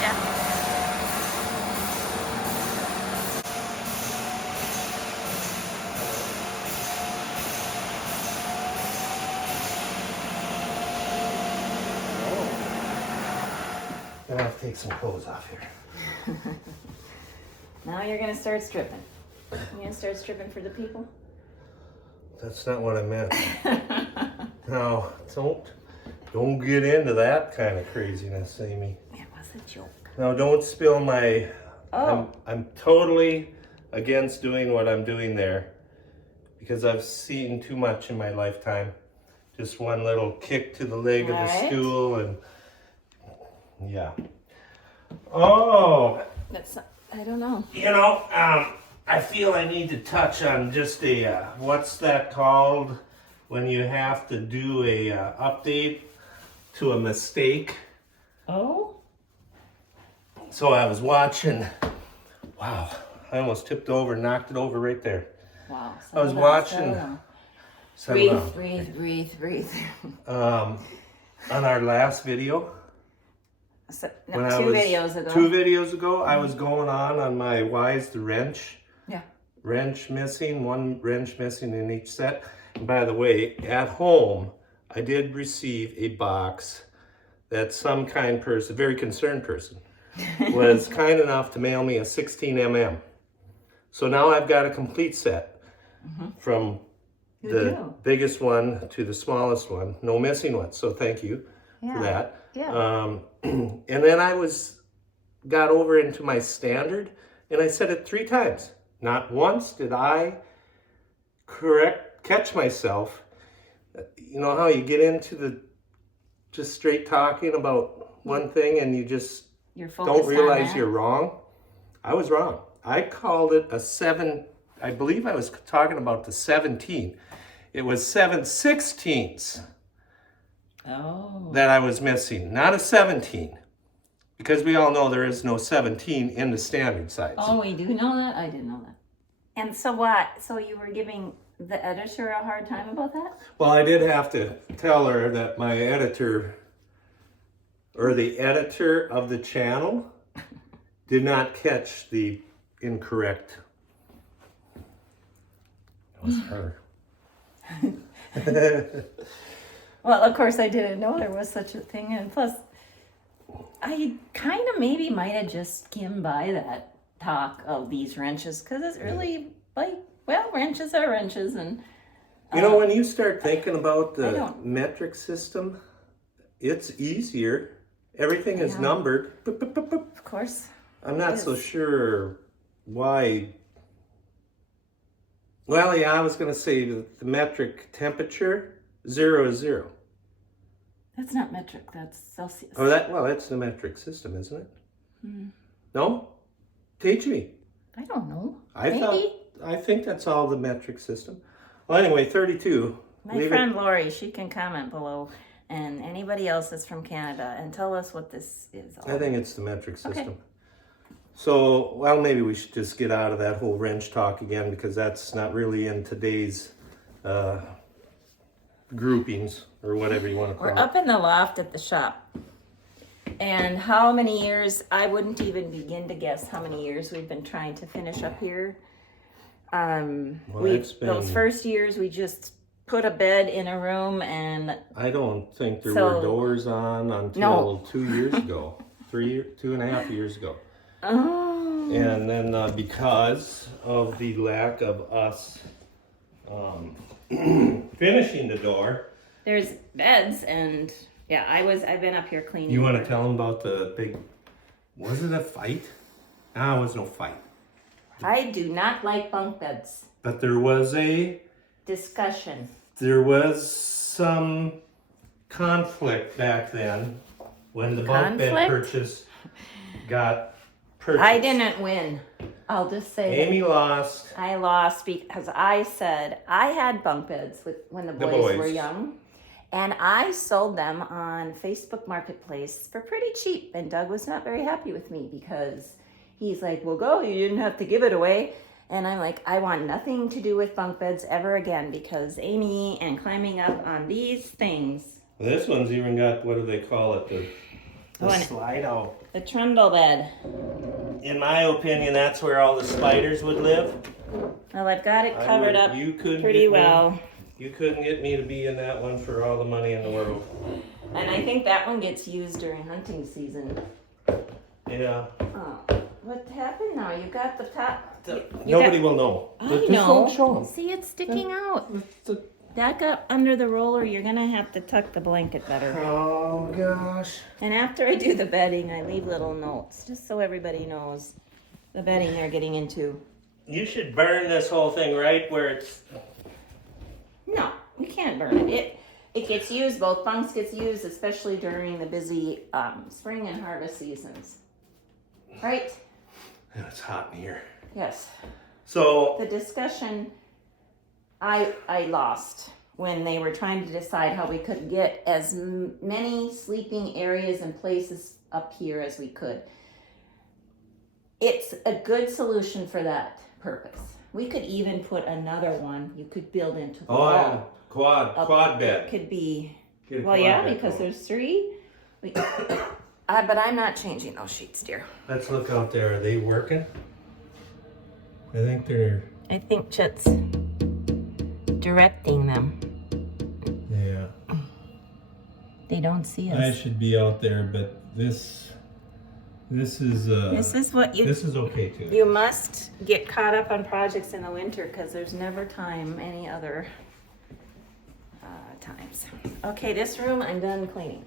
Gotcha. I'm gonna have to take some clothes off here. Now you're gonna start stripping. You gonna start stripping for the people? That's not what I meant. No, don't get into that kind of craziness, Amy. It was a joke. No, don't spill my. Oh. I'm totally against doing what I'm doing there because I've seen too much in my lifetime. Just one little kick to the leg of the stool and yeah. Oh. That's I don't know. You know, I feel I need to touch on just a, what's that called when you have to do a update to a mistake. Oh? So I was watching, wow, I almost tipped over, knocked it over right there. Wow. I was watching. Breathe. On our last video. So, When no, I two was- videos ago. 2 videos ago, I was going on my why's the wrench. Yeah. Wrench missing, one wrench missing in each set. And by the way, at home, I did receive a box that some kind person, very concerned person, was kind enough to mail me a 16mm. So now I've got a complete set from the biggest one to the smallest one. No missing ones, so thank you for that. Yeah. And then I got over into my standard and I said it 3 times. Not once did I catch myself. You know how you get into the just straight talking about one thing and you just don't realize you're wrong? I was wrong. I called it a 7, I believe I was talking about the 17. It was 7/16 that I was missing, not a 17. Because we all know there is no 17 in the standard size. Oh, we do know that? I didn't know that. And so what? So you were giving the editor a hard time about that? Well, I did have to tell her that my editor, or the editor of the channel, did not catch the incorrect. It was her. Well, of course, I didn't know there was such a thing. And plus, I kind of maybe might have just skimmed by that talk of these wrenches because it's really like, well, wrenches are wrenches. And you know, when you start thinking about the metric system, it's easier. Everything is numbered. Boop, boop, boop, boop. Of course. I'm not so sure why. Well, yeah, I was going to say the metric temperature, 0 is 0. That's not metric, that's Celsius. Oh, that's the metric system, isn't it? No? Teach me. I don't know. I think that's all the metric system. Well, anyway, 32. My friend Lori, she can comment below, and anybody else that's from Canada, and tell us what this is. I think it's the metric system. Okay. So, well, maybe we should just get out of that whole wrench talk again because that's not really in today's groupings or whatever you want to call it. We're up in the loft at the shop. And how many years, I wouldn't even begin to guess how many years we've been trying to finish up here. Those first years we just put a bed in a room and... I don't think there were doors on until 2 years ago. 2.5 years ago. Oh. And then because of the lack of us finishing the door. There's beds and yeah, I've been up here cleaning. You want to tell them about the big, was it a fight? No, it was no fight. I do not like bunk beds. But there was a discussion. There was some conflict back then when the bunk bed purchase got purchased. I didn't win. I'll just say Amy lost. I lost because I said I had bunk beds when the boys were young. And I sold them on Facebook Marketplace for pretty cheap. And Doug was not very happy with me because he's like, well, go, you didn't have to give it away. And I'm like, I want nothing to do with bunk beds ever again because Amy and climbing up on these things. This one's even got, what do they call it? The slide out. The trundle bed. In my opinion, that's where all the spiders would live. Well, I've got it covered up pretty pretty well. You couldn't get me to be in that one for all the money in the world. And I think that one gets used during hunting season. Yeah. Oh, what happened now? You got the top. Nobody will know. I Just know. don't show 'em. See, it's sticking out. That got under the roller. You're gonna have to tuck the blanket better. Oh gosh. And after I do the bedding, I leave little notes just so everybody knows the bedding they're getting into. You should burn this whole thing right where it's. No, we can't burn it. It gets used. Both bunks gets used, especially during the busy spring and harvest seasons. Right? And it's hot in here. Yes. So The discussion I lost when they were trying to decide how we could get as many sleeping areas and places up here as we could. It's a good solution for that purpose. We could even put another one you could build into the wall. Quad bed. It could be, Get a well, quad yeah, bed because going. there's three. But I'm not changing those sheets, dear. Let's look out there. Are they working? I think they're. I think Chet's directing them. Yeah. They don't see us. I should be out there, but this is. This is what you. This is okay too. You must get caught up on projects in the winter because there's never time any other times. Okay, this room I'm done cleaning.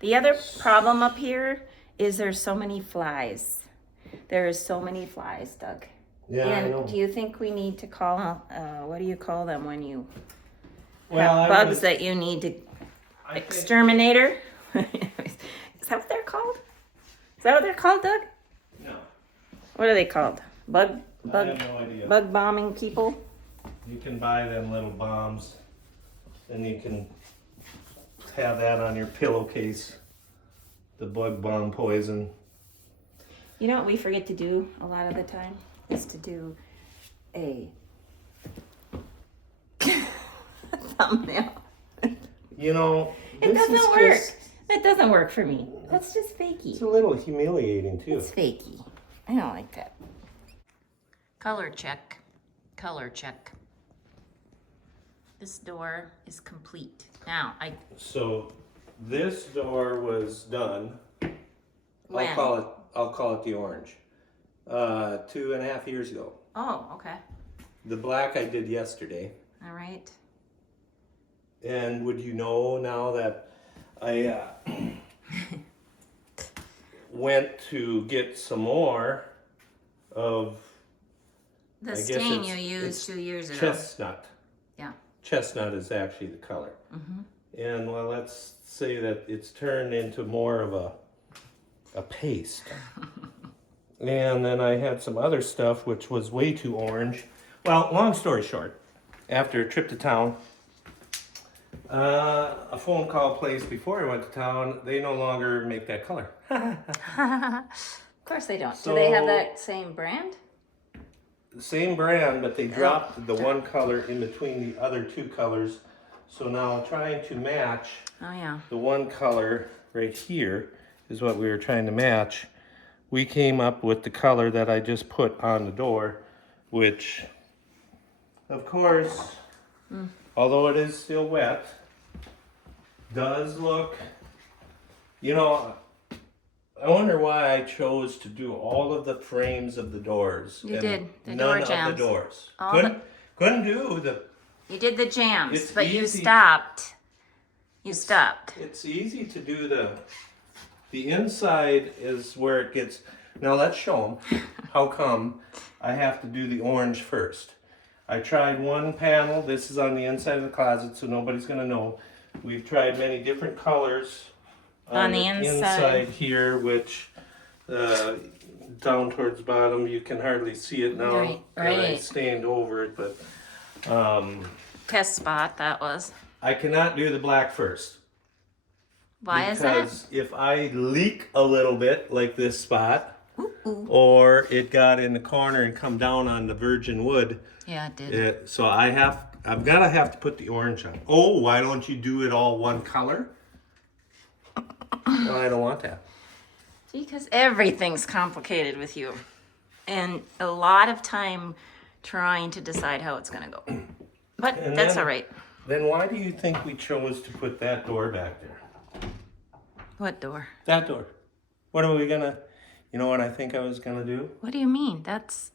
The other problem up here is there's so many flies. There is so many flies, Doug. Yeah, I know. And do you think we need to call, what do you call them when you Well, have I bugs would- that you need to I think- exterminator? Is that what they're called? Is that what they're called, Doug? No, What are they called? I have no idea. Bug bombing people? You can buy them little bombs, and you can have that on your pillowcase. The bug bomb poison. You know what we forget to do a lot of the time? Is to do a thumbnail. You know, It this is doesn't work. just- That doesn't work for me. That's just It's fakey. a little humiliating too. It's fakey. I don't like that. Color check. Color check. This door is complete. Now, So this door was done. When? I'll call it the orange. 2.5 years ago. Oh, okay. The black I did yesterday. All right. And would you know now that I went to get some more of The I guess stain you it's used 2 years ago. chestnut. Yeah. Chestnut is actually the color. Mm-hmm. And well, let's say that it's turned into more of a paste. And then I had some other stuff which was way too orange. Well, long story short, after a trip to town, a phone call placed before I went to town, they no longer make that color. Of course they don't. So- Do they have that same brand? The same brand, but they dropped the one color in between the other two colors. So now trying to match Oh, yeah. the one color right here is what we were trying to match. We came up with the color that I just put on the door, which, of course, although it is still wet, does look, you know, I wonder why I chose to do all of the frames of the doors. You and did, the none door of jambs. the doors. All Couldn't do the. You did the jams, It's but you easy. stopped. You stopped. It's easy to do the inside is where it gets. Now let's show them how come I have to do the orange first. I tried one panel. This is on the inside of the closet, so nobody's gonna know. We've tried many different colors On the inside. here, which down towards the bottom you can hardly see it now. Right, and I right. stained over it, but Test spot, that was. I cannot do the black first. Why is that? Because if I leak a little bit, like this spot, or it got in the corner and come down on the virgin wood, Yeah, it did. so I've gotta have to put the orange on. Oh, why don't you do it all one color? Well, I don't want that. Because everything's complicated with you. And a lot of time trying to decide how it's going to go. But And that's then- all right. Then why do you think we chose to put that door back there? What door? That door. What are we gonna, you know what I think I was gonna do? What do you mean? That's...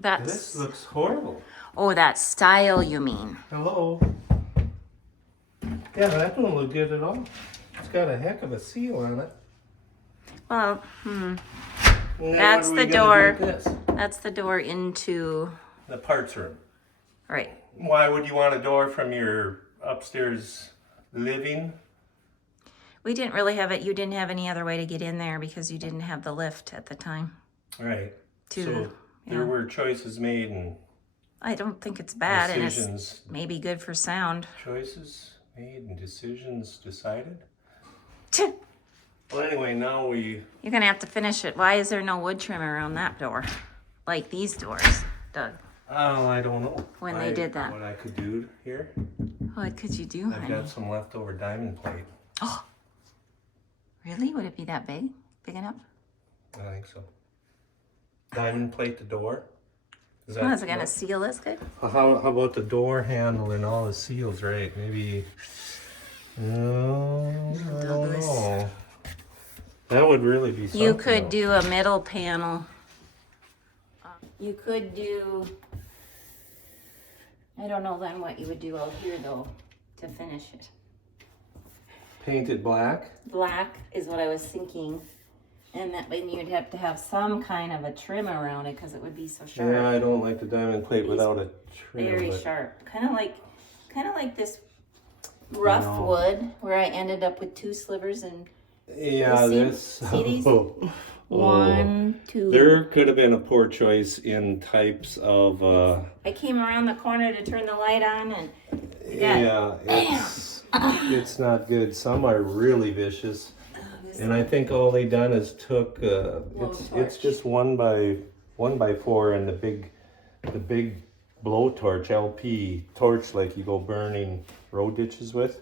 This looks horrible. Oh, that style you mean. Hello? Yeah, that don't look good at all. It's got a heck of a seal on it. Well, And then That's what are we the gonna door. do with this? that's the door into... The parts room. Right. Why would you want a door from your upstairs living? We didn't really have it. You didn't have any other way to get in there because you didn't have the lift at the time. Right. To, So there were choices made and I don't think it's bad, and decisions. it's maybe good for sound. Choices made and decisions decided? You're Well, anyway, now we... gonna have to finish it. Why is there no wood trim around that door? Like these doors, Doug. Oh, I don't know. When they did that. What I could do here. What could you do, I've honey? got some leftover diamond plate. Oh, really? Would it be that big? Big enough? I think so. Diamond plate the door. Is that Oh, is it gonna seal this good? How about the door handle and all the seals, right? Maybe... No, I don't Douglas. know. That would really be something. You could though. do a middle panel. You could do... I don't know then what you would do out here though to finish it. Paint it black? Black is what I was thinking. And that then you'd have to have some kind of a trim around it because it would be so sharp. Yeah, I don't like the diamond plate without a trim. Very but- sharp. Kind of like this rough No. wood where I ended up with 2 slivers and Yeah, See- this. see these? Oh. 1, 2. There could have been a poor choice in types of. I came around the corner to turn the light on and Yeah, it's not good. Some are really vicious, and I think all they done is took. It's torch. just 1x4 and the big blowtorch LP torch like you go burning road ditches with,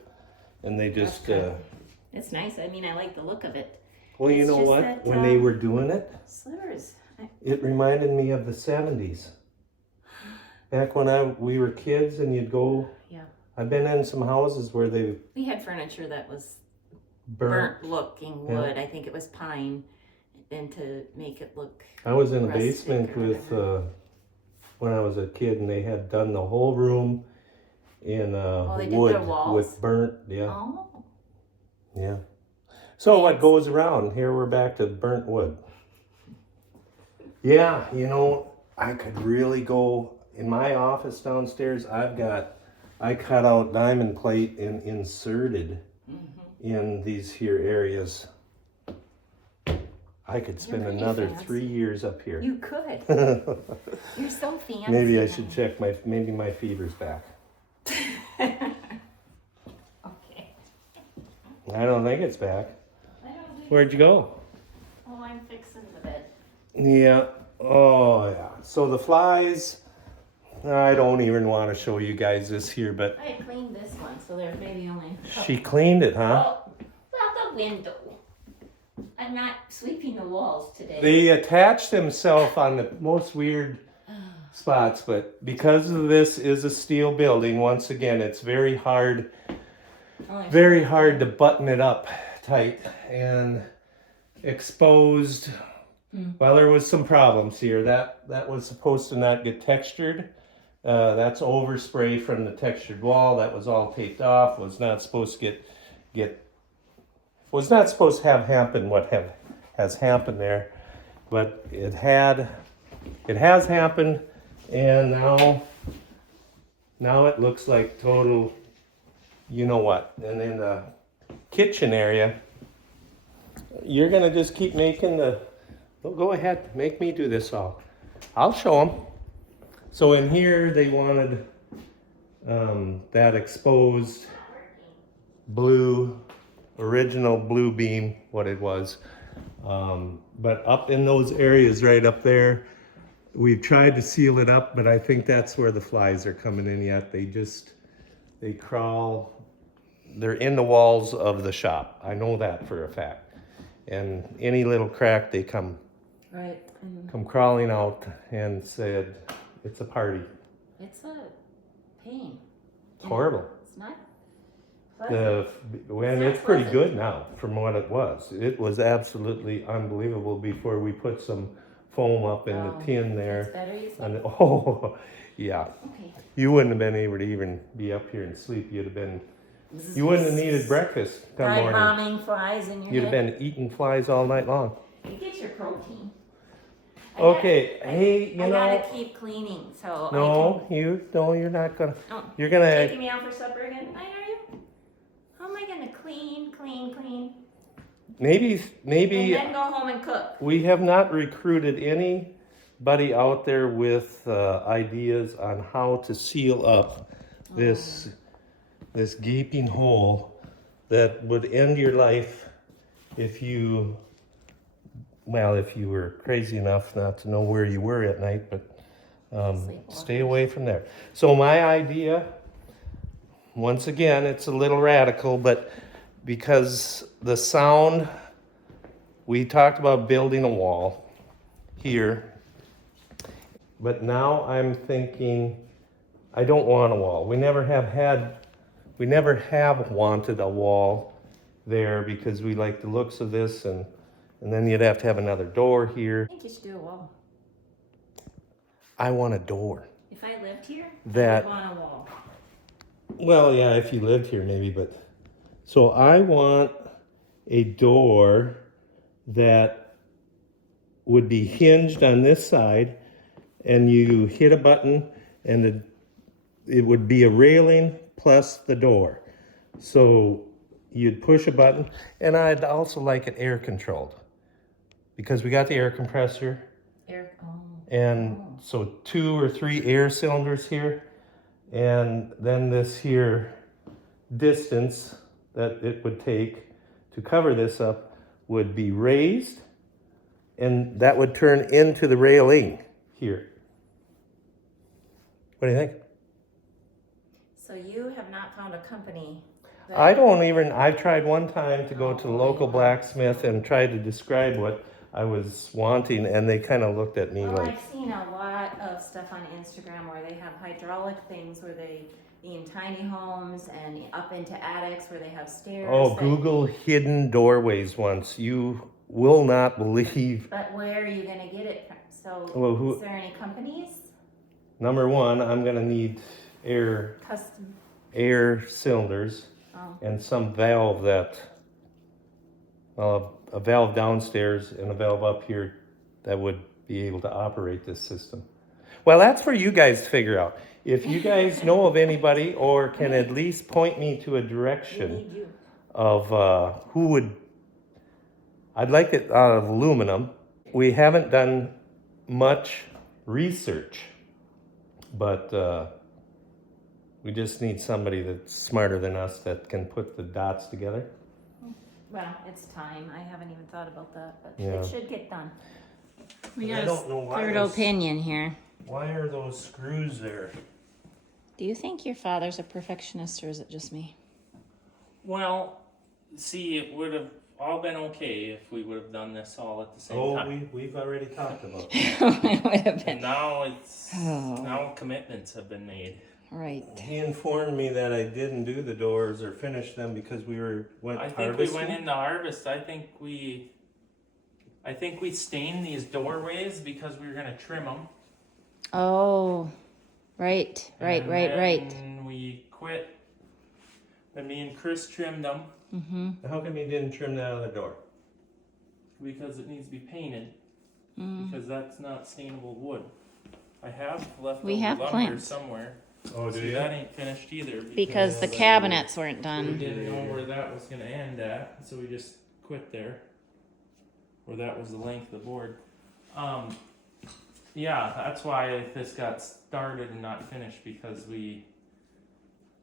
and they just. it's nice. I mean, I like the look of it. Well, you It's know just what? that, When they were doing it, Slivers. it reminded me of the 70s. Back when we were kids and you'd go, Yeah. I've been in some houses where they We had furniture that was burnt. burnt looking Yeah. wood. I think it was pine. And to make it look... I was in a rustic basement or with, whatever. when I was a kid, and they had done the whole room in they did wood their walls? with burnt, yeah, Oh. yeah. So what goes around? Here we're back to burnt wood. Yeah, you know, I could really go in my office downstairs. I cut out diamond plate and inserted in these here areas. I could spend pretty another fancy. 3 years up here. You could. You're so fancy. Maybe I should check maybe my fever's back. Okay. I don't think it's back. I don't do... Where'd you go? Oh, I'm fixing the bed. Yeah. Oh, yeah. So the flies, I don't even want to show you guys this here, but I cleaned this one, so there's maybe only... she cleaned it, huh? Well, the window. I'm not sweeping the walls today. They attach themselves on the most weird spots, but because of this is a steel building, once again, it's very hard to button it up tight and exposed. Well, there was some problems here. That was supposed to not get textured. That's overspray from the textured wall. That was all taped off. Was not supposed to was not supposed to have happened what has happened there, but it has happened, and now it looks like total, you know what. And in the kitchen area, you're gonna just keep making well, go ahead, make me do this all. I'll show them. So in here they wanted that exposed blue, original blue beam, what it was. But up in those areas right up there, we've tried to seal it up, but I think that's where the flies are coming in yet. They crawl, they're in the walls of the shop. I know that for a fact. and any little crack they come Right. crawling out and said, it's a party. It's a pain. It's horrible. It's not pleasant. It's pretty good now from what it was. It was absolutely unbelievable before we put some foam up in the tin there. It's better, you And, think? yeah. Okay. You wouldn't have been able to even be up here and sleep. You wouldn't have needed breakfast that Fried morning. bombing flies in your You'd have head. been eating flies all night long. You get your protein. I gotta keep cleaning, so you're not gonna. Oh, You're gonna. taking me out for supper again? Are you? How am I gonna clean? Maybe. And then go home and cook. We have not recruited anybody out there with ideas on how to seal up this gaping hole that would end your life if you were crazy enough not to know where you were at night, but stay away from there. So my idea, once again, it's a little radical, but because the sound, we talked about building a wall here, but now I'm thinking I don't want a wall. We never have wanted a wall there because we like the looks of this, and then you'd have to have another door here. I think you should do a wall. I want a door. If I lived here, I would want a wall. Well, yeah, if you lived here maybe, but so I want a door that would be hinged on this side, and you hit a button and it would be a railing plus the door. So you'd push a button, and I'd also like it air controlled because we got the air compressor. So 2 or 3 air cylinders here, and then this here distance that it would take to cover this up would be raised, and that would turn into the railing here. What do you think? So you have not found a company. I've tried one time to go to the local blacksmith and try to describe what I was wanting, and they kind of looked at me like. I've seen a lot of stuff on Instagram where they have hydraulic things where they in tiny homes and up into attics where they have stairs. Google hidden doorways once. You will not believe. But where are you going to get it from? So is there any companies? Number one, I'm going to need Custom. air cylinders and some valve a valve downstairs and a valve up here that would be able to operate this system. Well, that's for you guys to figure out. If you guys know of anybody or can at least point me to a direction of who would, I'd like it out of aluminum. We haven't done much research, but we just need somebody that's smarter than us that can put the dots together. Well, it's time. I haven't even thought about that, but Yeah. it should get done. We I got don't know a why third those- opinion here. Why are those screws there? Do you think your father's a perfectionist, or is it just me? Well, see, it would have all been okay if we would have done this all at the same time. We've already talked about It would have And been. now Oh. now commitments have been made. Right. He informed me that I didn't do the doors or finish them because we went I think harvesting. we went into harvest. I think we stained these doorways because we were gonna trim them. Oh, right. And we quit. Then me and Chris trimmed them How come you didn't trim that other door? because it needs to be painted. Because that's not stainable wood. I have We have lumber plans. somewhere. Oh, See, that ain't finished either. Because the cabinets weren't We done. didn't know where that was gonna end at, so we just quit there. Where that was the length of the board. Yeah, that's why this got started and not finished, because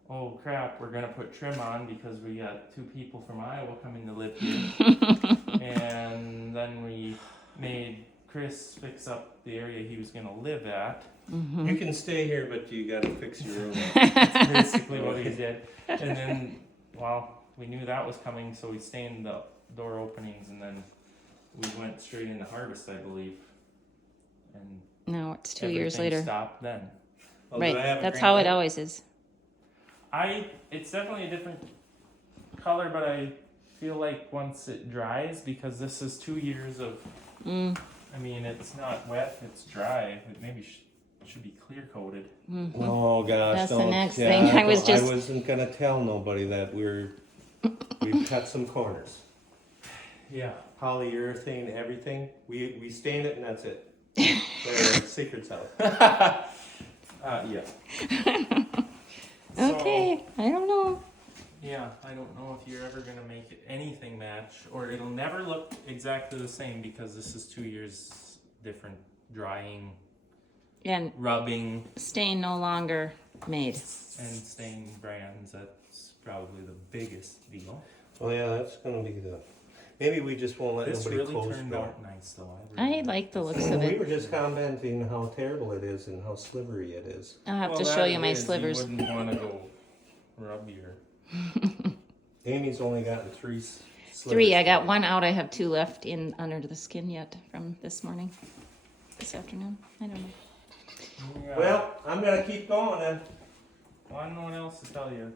oh crap, we're gonna put trim on because we got 2 people from Iowa coming to live here. And then we made Chris fix up the area he was gonna live at. You can stay here, but you gotta fix your room. That's basically what he did. And then, well, we knew that was coming, so we stained the door openings, and then we went straight into harvest, I believe. And No, it's 2 years everything later. stopped then. Oh, do Right, I have a that's green how it light? always is. It's definitely a different color, but I feel like once it dries, because this is 2 years of, Mm. I mean, it's not wet, it's dry. It maybe should be clear coated. Mm-hmm. Oh gosh, That's the don't- next yeah, thing. I was just- I wasn't gonna tell nobody that we've cut some corners. Yeah. Polyurethane, everything. We stain it and that's it. Their secret's out. Yeah. Okay, I don't know. Yeah, I don't know if you're ever gonna make it anything match, or it'll never look exactly the same because this is 2 years different drying, And rubbing, stain no longer made. and staining brands. That's probably the biggest deal. Well, yeah, that's gonna be the. Maybe we just won't let This nobody really close turned the door. out nice though. I like the looks of We it. were just commenting how terrible it is and how slivery it is. I'll have to Well, show that you my is, slivers. You wouldn't want to go rub your. Amy's only gotten three slivers. 3, I got 1 out. I have 2 left in under the skin yet from this morning, this afternoon. I don't know. Yeah. Well, I'm gonna keep going then. Well, I don't know what else to tell you.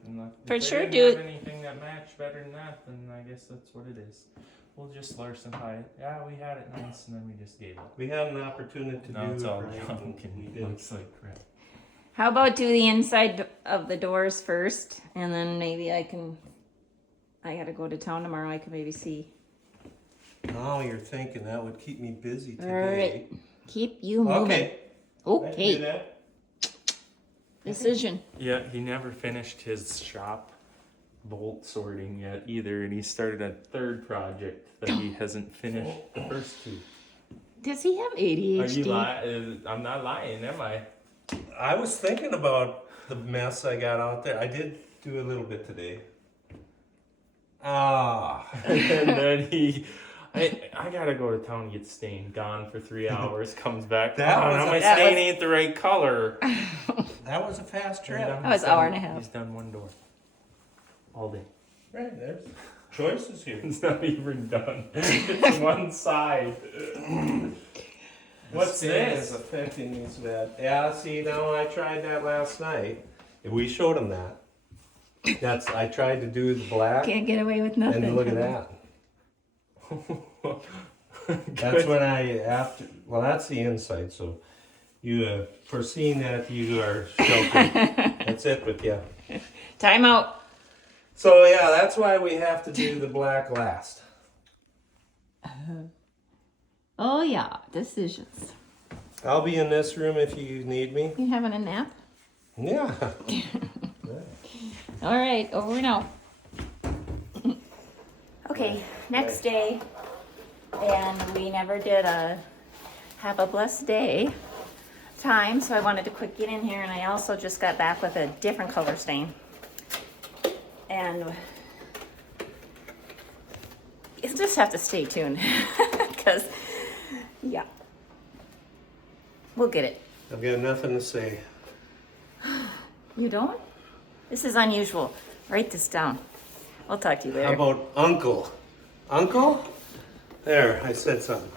For If they sure, didn't dude. have anything that matched better than that, then I guess that's what it is. We'll just Larson hide it. Yeah, we had it nice, and then we just gave up. We had an opportunity to Now do it's it all right, junk and we and it didn't. looks like crap. How about do the inside of the doors first, and then maybe I gotta go to town tomorrow. I can maybe see. Oh, you're thinking that would keep me busy All today. right, keep you moving. Okay. I can do Okay, that. decision. Yeah, he never finished his shop bolt sorting yet either, and he started a third project that he hasn't finished the first 2. Does he have Are you ADHD? lying? I'm not lying, am I? I was thinking about the mess I got out there. I did do a little bit today. Ah. And then I gotta go to town and get stained. Gone for 3 hours, comes back. That "Oh, was now a- my that stain was- ain't the right color. That was a fast trip. And That was he's hour done- and a half. He's done 1 door. All day. Right, there's choices here. It's not even done. It's one side. What's Stain this? is affecting me so bad. Yeah, see, now I tried that last night. We showed him that. I tried to do the black, Can't get away with nothing. and look at that. That's when well, that's the inside, so you, foreseeing that you are sheltered. That's it with you. Time out. So yeah, that's why we have to do the black last. Oh yeah, decisions. I'll be in this room if you need me. You having a nap? Yeah. All right, over now. Okay, next day, and we never did a have a blessed day time, so I wanted to quick get in here, and I also just got back with a different color stain. And you'll just have to stay tuned, because, yeah, we'll get it. I've got nothing to say. You don't? This is unusual. Write this down. I'll talk to you How later. about uncle? Uncle? There, I said something.